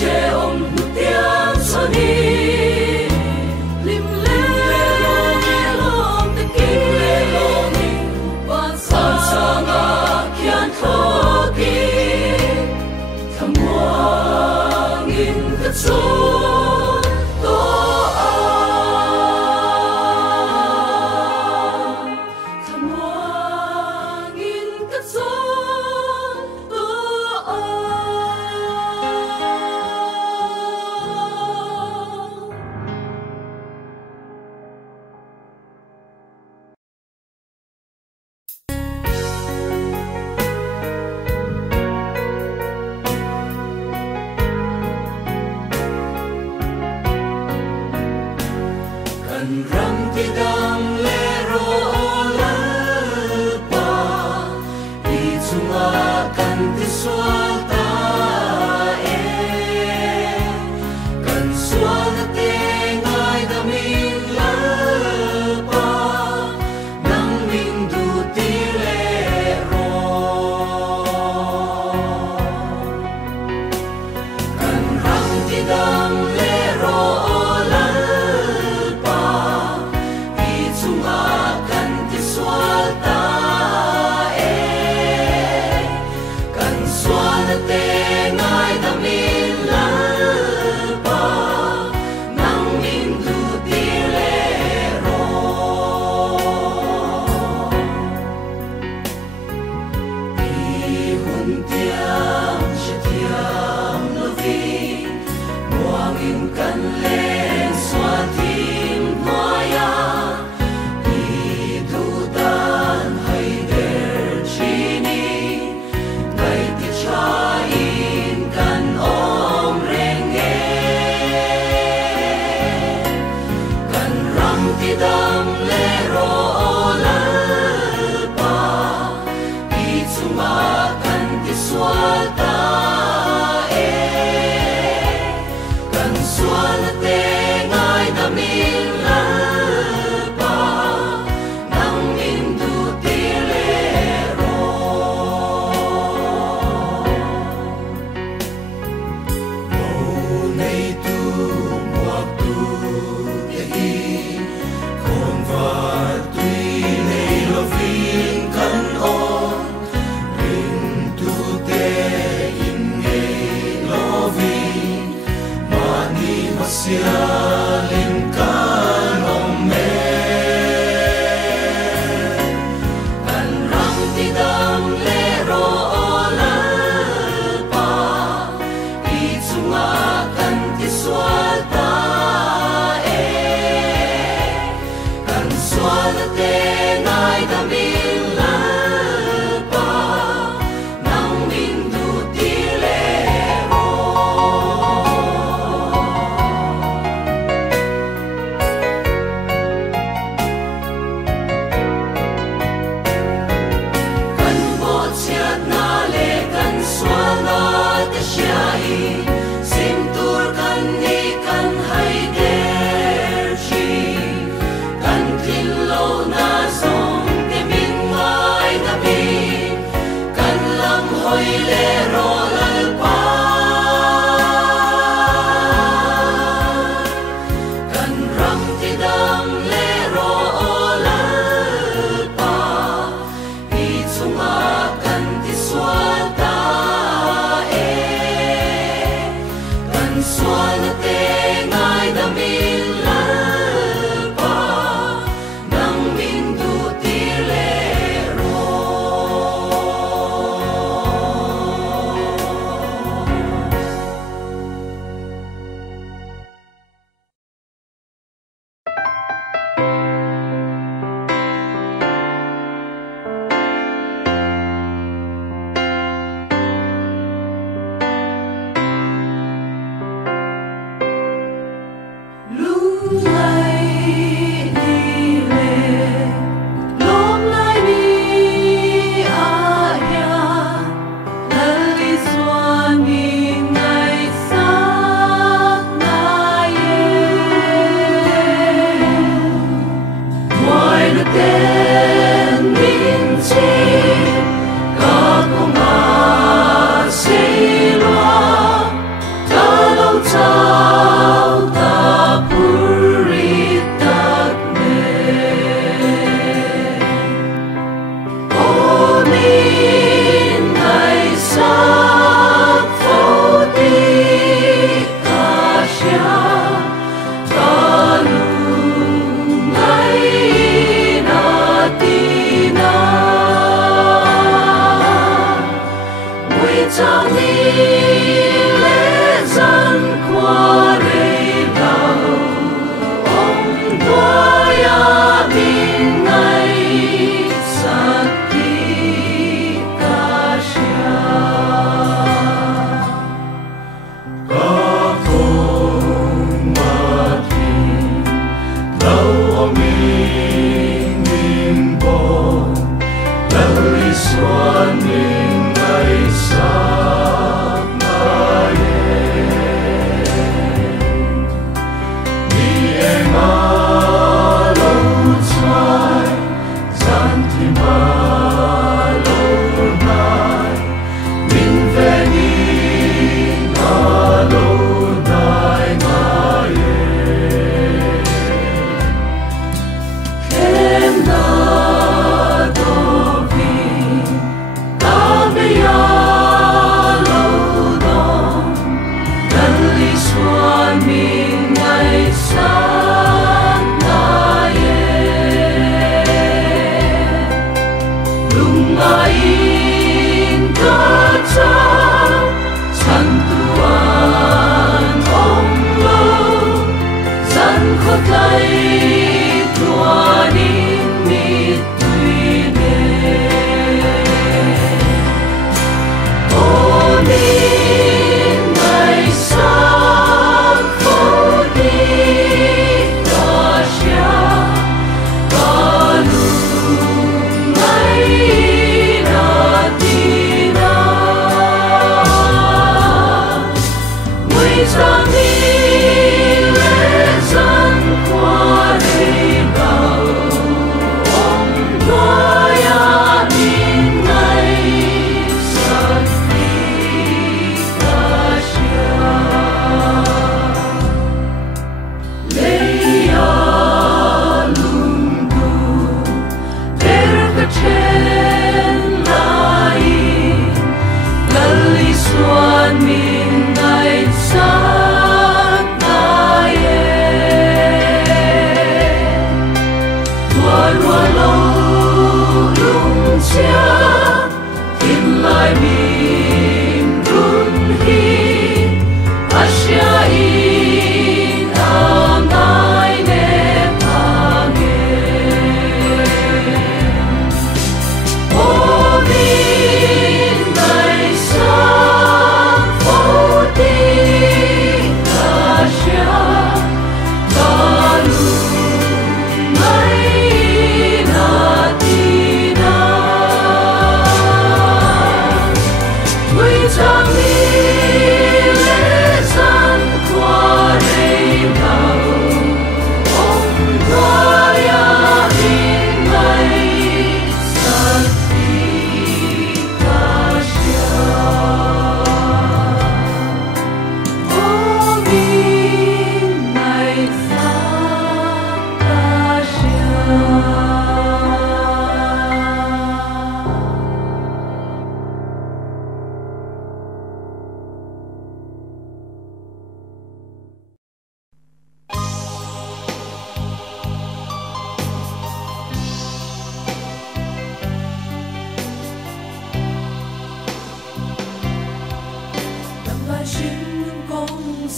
She om nu tiang so ni tidang lero lalpa itsungakan tiswalta kan swalta tengay daming lalpa nang minduti lero kan rang tidang lero lalpa itsungakan tiswalta kan swalta tengay daming lalpa nang minduti lero ihuntiang siya tiang loving muangin kan len swatim noya idudan haider chini ngay tichain kan om renge kan ram tidang lero lalpa itsungakan tiswalta kan swalta tengay daming lalpa nang minduti lero maunay tu muak tu yahi konvar tui nay loving kan on rin tu te in ngay loving mani masyalim kan ome kan rang tidang lero lalpa itsungakan tiswalta kan swalta tengay daming lalpa nang minduti lero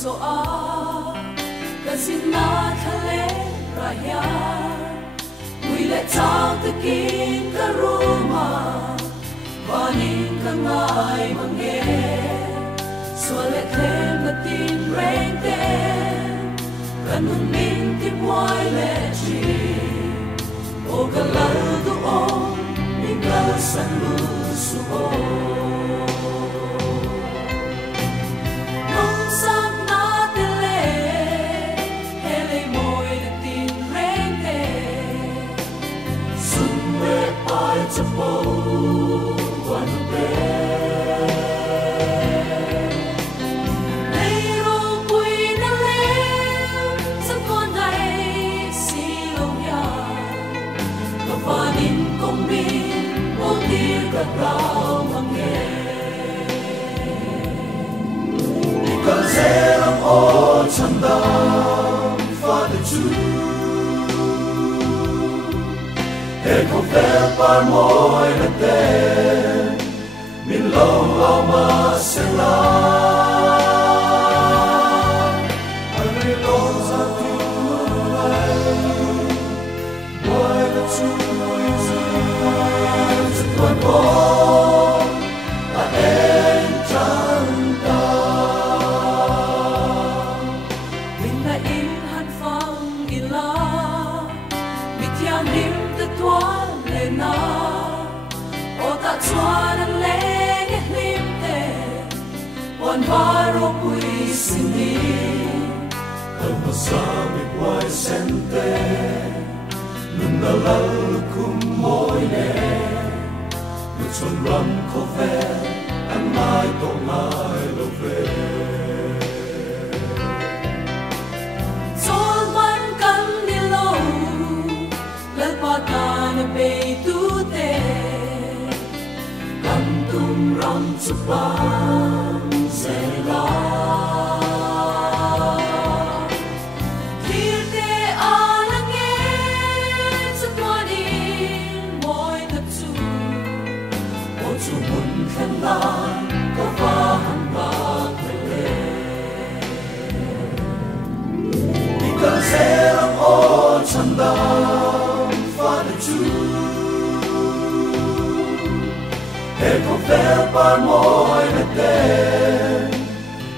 so a kasina thale raya mui le chao te kin karuma vanin kangai mange so le them na tin reng te kanun min ti boy le chi o galal du o mingal san lu su o nong sam na te le hele moi le tin reng te sun me pai chapo one day Because I'm all chandam Father Jew Eko fer par moi na ten Min lo ama sela Ari lo sa tu lai Why the true is it Tuan ko A en chanda Nim te tuan le na o ta chuan an le lim te wan varo pui sini al masami wai sente nun na lal kum moi ne nu chon ram ko ve an mai to mai lo ve tu te kantum ram chupan sela thir te alange chutwani moi na chu o chu mun khan la ko va han ba le because I'm all chanda Father Jew Eko fer par moi na ten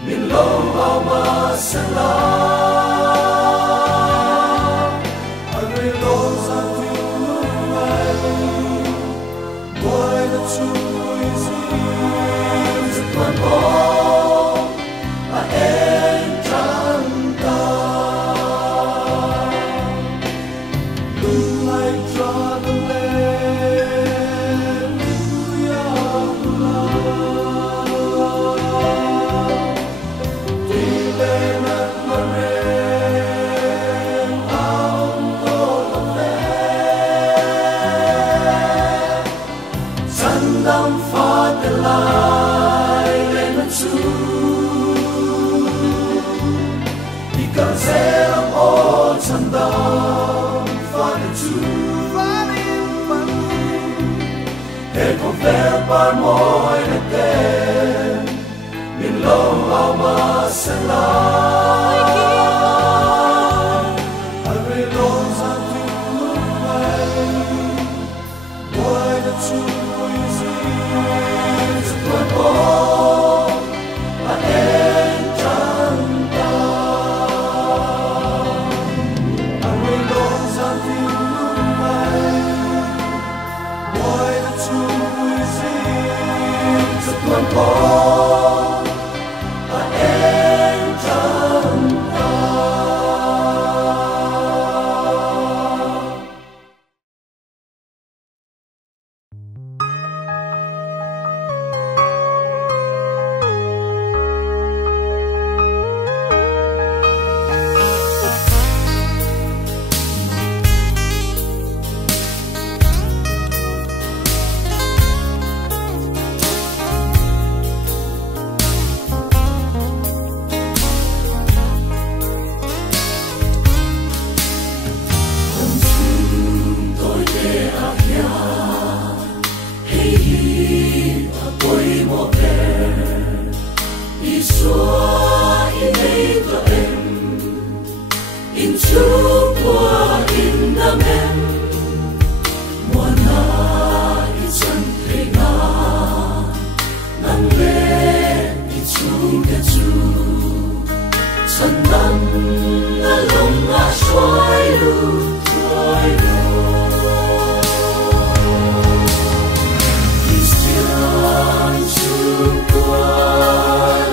Min lo ama sela Agri lo sa tu lai Why the true is it Tuan ko A en chanta Moonlight draw the land Dilen at maren Aung to la fe Sandam fa te lai len at su Because I'm all sandam Father Jew Eko fer par moi na ten Min lo ama sela Agri lo sa tu lai Why the true is it Tuan ko A en chanta Agri lo sa tu lai Why the true is it Tuan ko A en chanta in chu qua in đam em mùa na in chân thề na nắng lên in chu cái chu chân nắng na lòng na xoay lu xoay lu Christian chu qua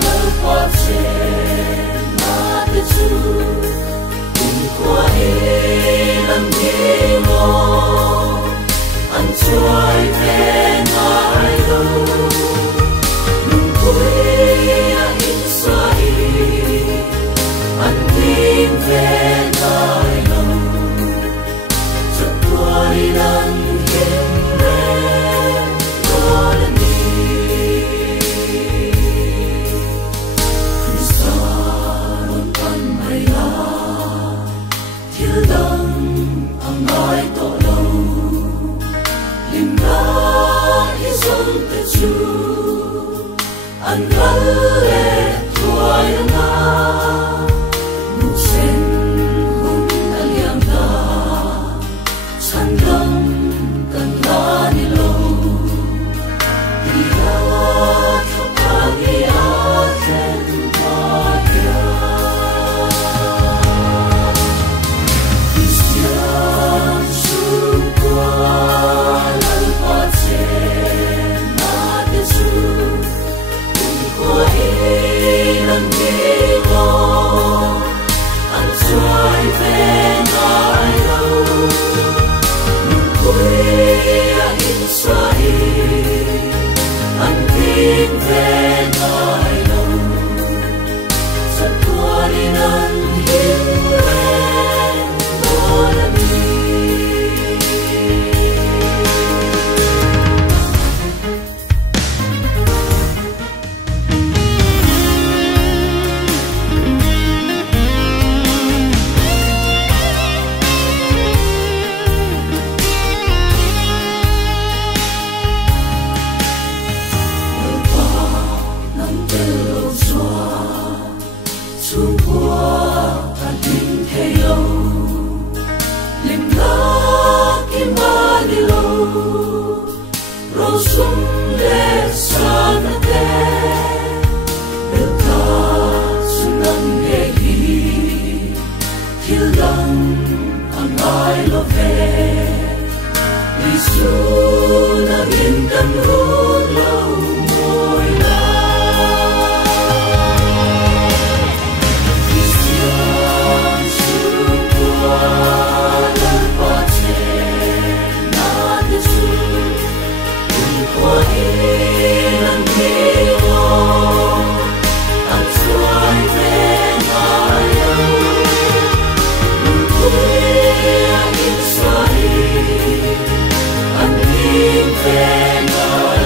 lời phát trên na te chu qua lần đi ngô anh trôi về ngài đâu nung cuối in xoay anh tìm về ngài đâu chợt qua đi lần hiên lên đó là đi Christa luôn thân mày la thiếu đắng ang ai tổ lâu lim na hi sông te chu anh gắn lệ thoại na nụ sen hùng anh liang na chan đắng cần la ni lâu đi ra thắp ba đi a khen ba ya Christian chu qua lần phát trên na te chu qua lần đi ngô anh xoay về ngài đâu nụ cuối in xoay anh tìm về ngài đâu chợt qua đi lần hiên lên đó là đi nắng trên lâu xóa chung qua ta tình thế lâu lim lá kim ba đi lâu rồi xuống để xa na te được ta xuống nắng để đi thiếu đắng ang ai lo về Giêsu na bin tâm hồn lâu môi la Christian chu qua lần phát trên na te chu qua lần đi ngô anh xoay về ngài đâu nụ cuối in xoay anh tìm về ngài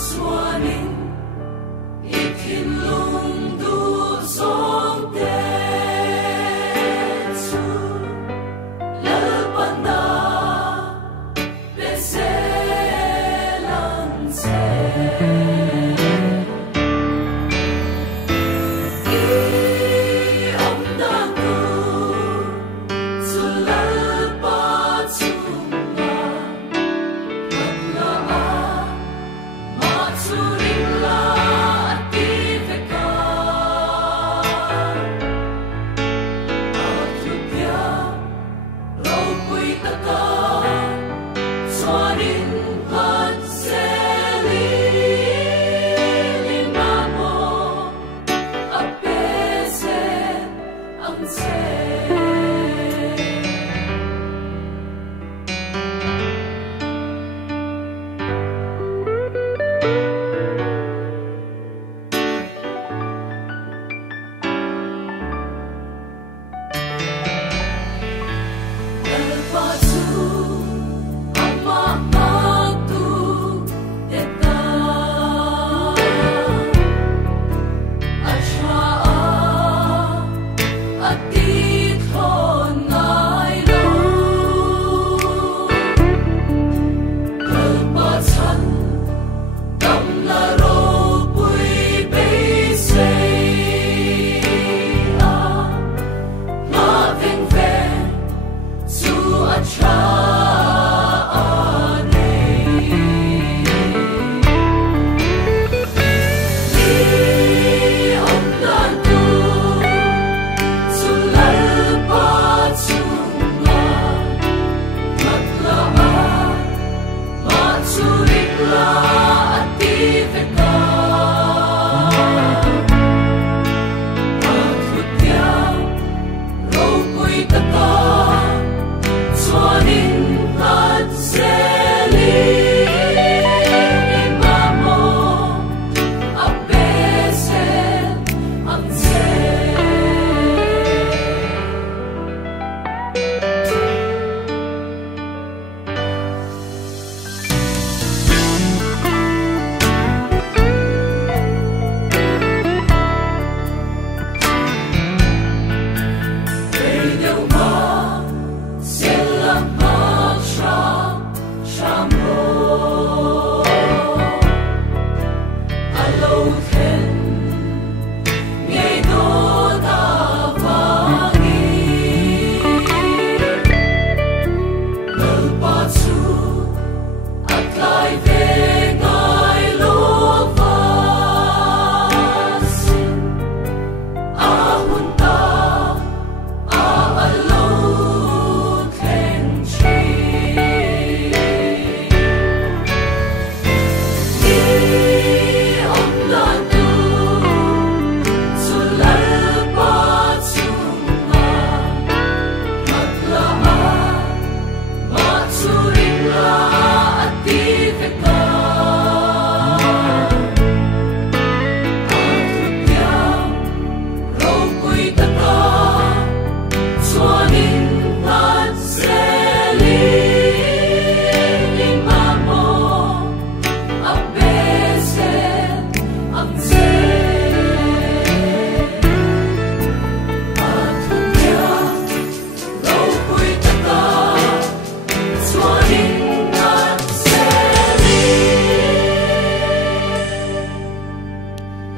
Hãy subscribe cho kênh Ghiền Mì Gõ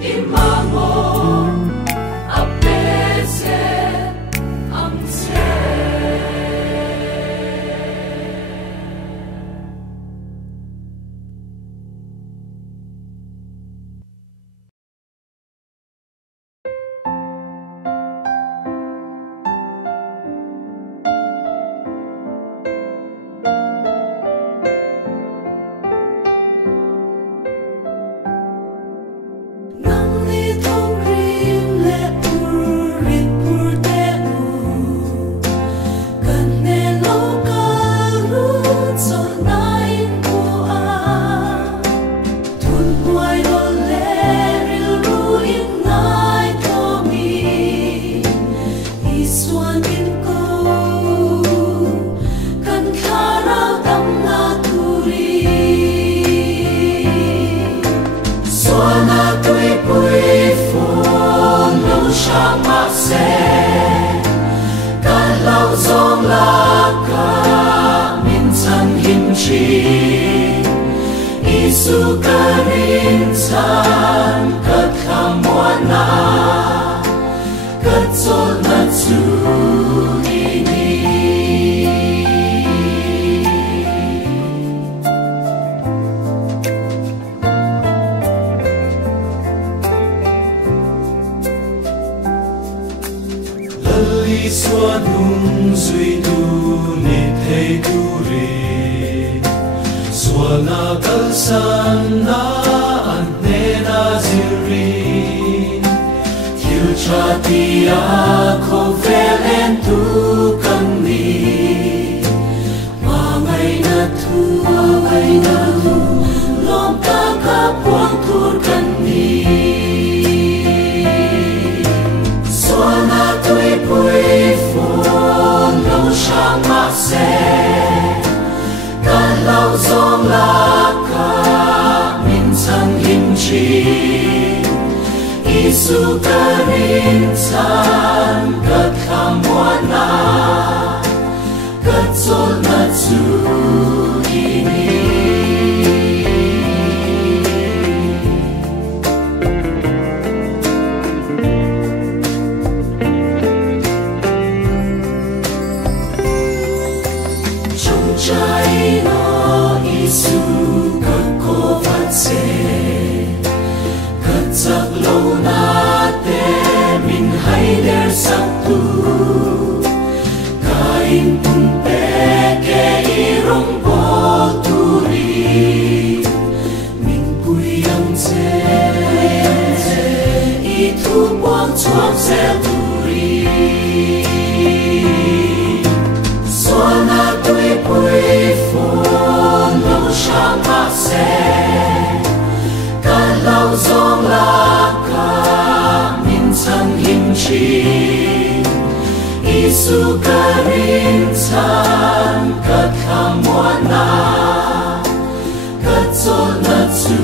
để không bỏ lỡ xua nung duy tu ni thei tu ri xua na kal san na an ne na zirin thiu cha tia kho vel en tu kan ni ma ngai na thu lom ta ka puang tur kan ni xua na tui pui phun lâu sang ma se kan lau zong la ka min sang him chi Isu karin san kat kamwana kat sol na tu ini trong trái lo Isu kat ko vat se kat sak lâu na te min hay der sak tu kain pun pe ke irong po tu ri min pui yang che I thu quang chuang se tu ri xóa na tui pui phun lâu sang ma se kan lau zong la ka min sang him chi Isu karin san kat kamwana kat sol na tu